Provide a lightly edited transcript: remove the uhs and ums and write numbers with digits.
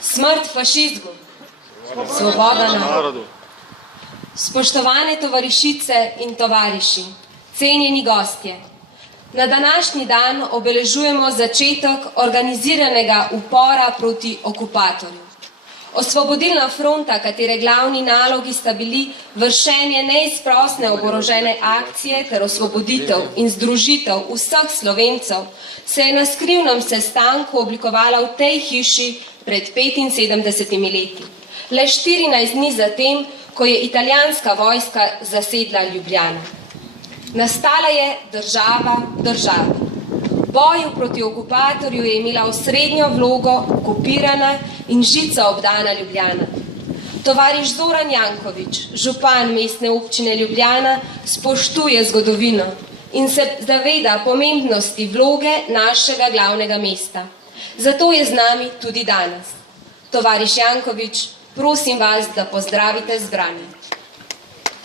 Smrt fašizmu, svoboda narodu. Spoštovane tovarišice in tovariši, cenjeni gostje, na današnji dan obeležujemo začetek organiziranega upora proti okupatorju. Osvobodilna fronta, katere glavni nalogi sta bili vršenje neizprosne oborožene akcije ter osvoboditev in združitev vseh Slovencev, se je na skrivnem sestanku oblikovala v tej hiši pred 75 leti. Le 14 dni zatem, ko je italijanska vojska zasedla Ljubljano. Nastala je država države. V boju proti okupatorju je imela osrednjo vlogo okupirana in žica obdana Ljubljana. Tovariš Zoran Janković, župan mestne občine Ljubljana, spoštuje zgodovino in se zaveda pomembnosti vloge našega glavnega mesta. Zato je z nami tudi danes. Tovariš Janković, prosim vas, da pozdravite zbrane.